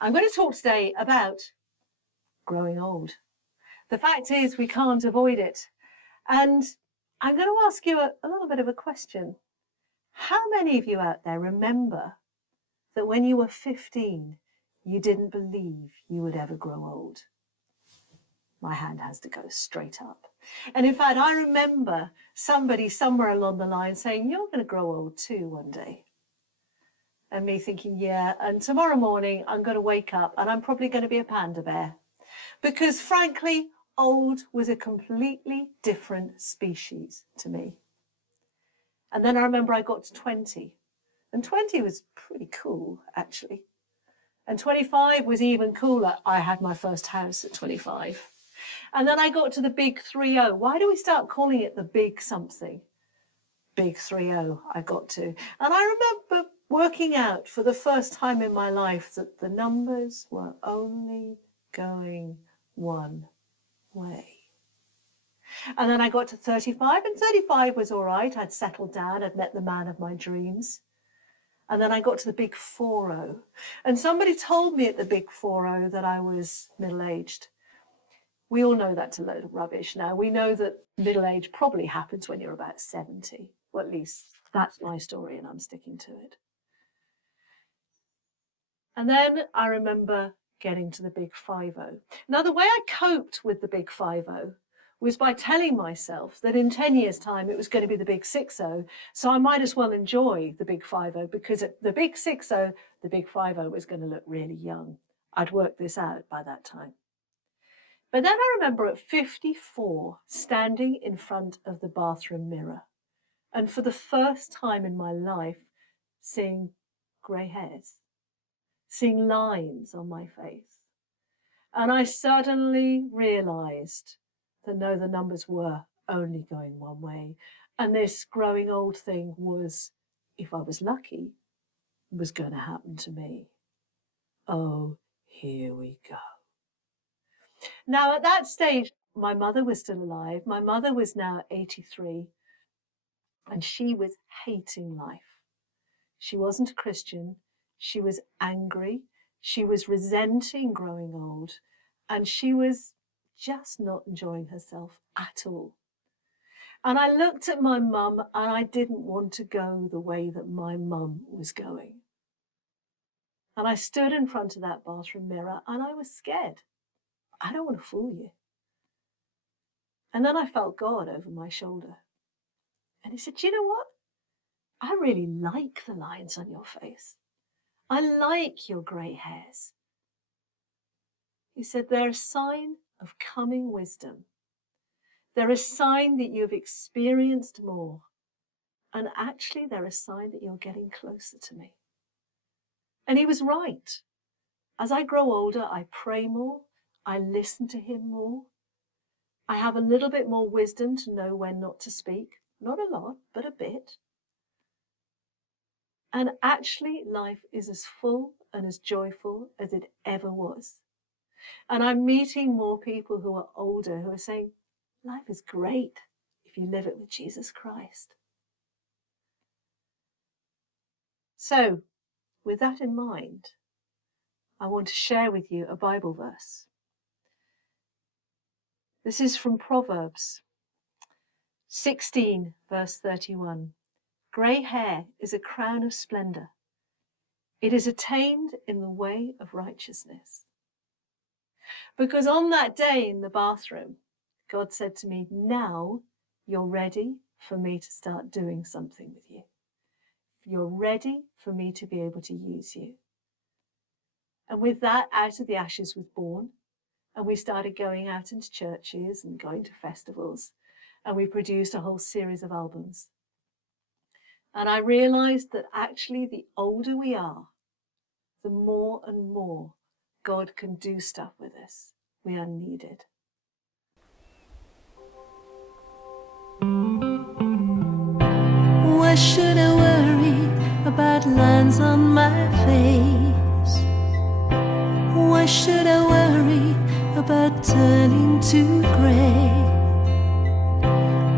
I'm going to talk today about growing old. The fact is, we can't avoid it. And I'm going to ask you a little bit of a question. How many of you out there remember that when you were 15, you didn't believe you would ever grow old? My hand has to go straight up. And in fact, I remember somebody somewhere along the line saying, you're going to grow old too one day. And me thinking, yeah, and tomorrow morning I'm going to wake up and I'm probably going to be a panda bear. Because frankly, old was a completely different species to me. And then I remember I got to 20. And 20 was pretty cool, actually. And 25 was even cooler. I had my first house at 25. And then I got to the big 30. Why do we start calling it the big something? Big 30 I got to. And I remember working out for the first time in my life that the numbers were only going one way. And then I got to 35, and 35 was all right. I'd settled down, I'd met the man of my dreams. And then I got to the big 40. And somebody told me at the big 40 that I was middle-aged. We all know that's a load of rubbish now. We know that middle age probably happens when you're about 70. Well, at least that's my story and I'm sticking to it. And then I remember getting to the big 50. Now, the way I coped with the big 50 was by telling myself that in 10 years' time it was going to be the big 60, so I might as well enjoy the big 50, because at the big 60, the big 50 was going to look really young. I'd worked this out by that time. But then I remember at 54 standing in front of the bathroom mirror, and for the first time in my life seeing grey hairs, seeing lines on my face. And I suddenly realised that no, the numbers were only going one way. And this growing old thing was, if I was lucky, was going to happen to me. Oh, here we go. Now, at that stage, my mother was still alive. My mother was now 83, and she was hating life. She wasn't a Christian. She was angry. She was resenting growing old, and she was just not enjoying herself at all. And I looked at my mum, and I didn't want to go the way that my mum was going. And I stood in front of that bathroom mirror, and I was scared. I don't want to fool you. And then I felt God over my shoulder. And he said, you know what? I really like the lines on your face. I like your grey hairs. He said, they're a sign of coming wisdom. They're a sign that you've experienced more. And actually, they're a sign that you're getting closer to me. And he was right. As I grow older, I pray more. I listen to him more. I have a little bit more wisdom to know when not to speak. Not a lot, but a bit. And actually, life is as full and as joyful as it ever was. And I'm meeting more people who are older who are saying, life is great if you live it with Jesus Christ. So, with that in mind, I want to share with you a Bible verse. This is from Proverbs 16, verse 31. Grey hair is a crown of splendor. It is attained in the way of righteousness. Because on that day in the bathroom, God said to me, now you're ready for me to start doing something with you. You're ready for me to be able to use you. And with that, Out of the Ashes was born. And we started going out into churches and going to festivals. And we produced a whole series of albums. And I realized that actually the older we are, the more and more God can do stuff with us. We are needed. Why should I worry about lines on my face? Why should I worry about turning to grey?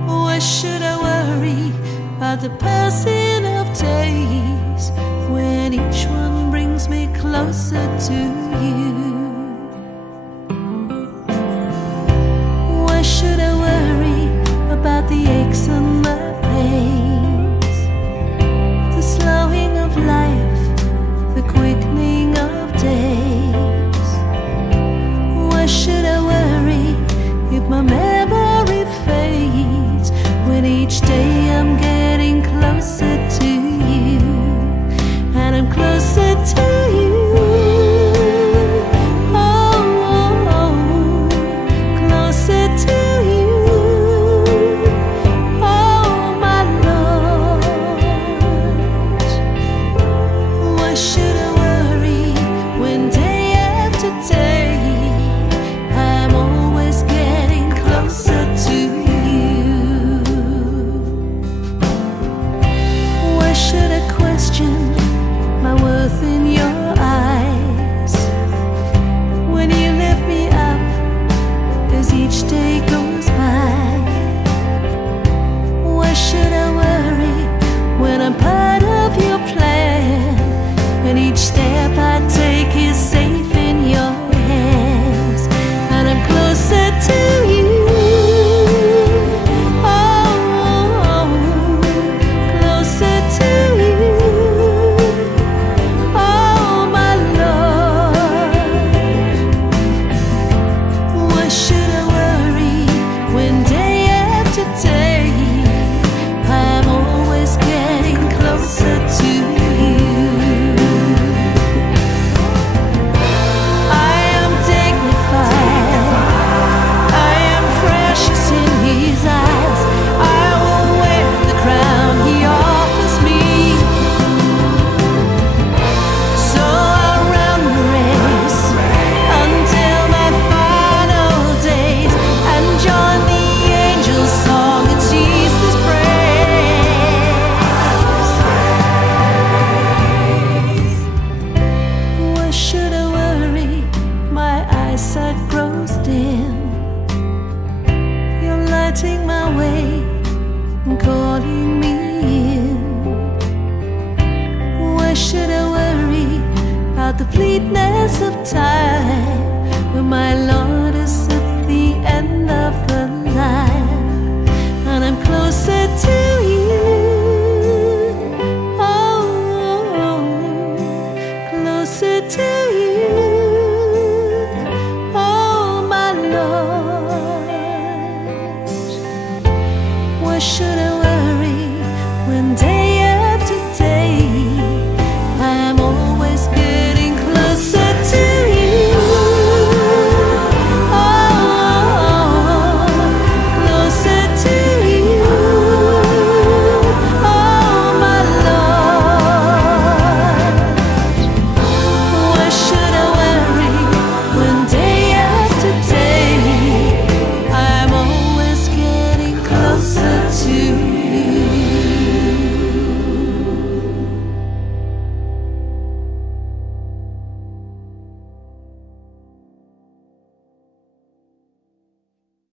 Why should I worry about the passing of days when each one brings me closer to you. Why should I worry about the aches on my face, the slowing of life, the quickening of days? Why should I worry if my memory fades, when each day I'm getting closer to you, and I'm closer to you? Closer to you. Oh, my Lord. Why should I worry when day after day I'm always getting closer to you? Why should I question my worth in your eyes, when you lift me up as each day goes by? Why should I worry when I'm part of your plan, and each step I take is safe in your hands, and I'm closer to you? Oh, closer to you. Oh, my Lord. Why should I worry when day after day I'm always getting closer to you? I am dignified, I am precious in His eyes. I will wear the crown He offers me. So I'll run the race until my final days, and join the angels' song in Jesus' praise. Why should I worry? My eyesight grows dim. You're lighting my way and calling me in. Why should I worry about the fleetness of time, when my Lord is at the end of the line, and I'm closer to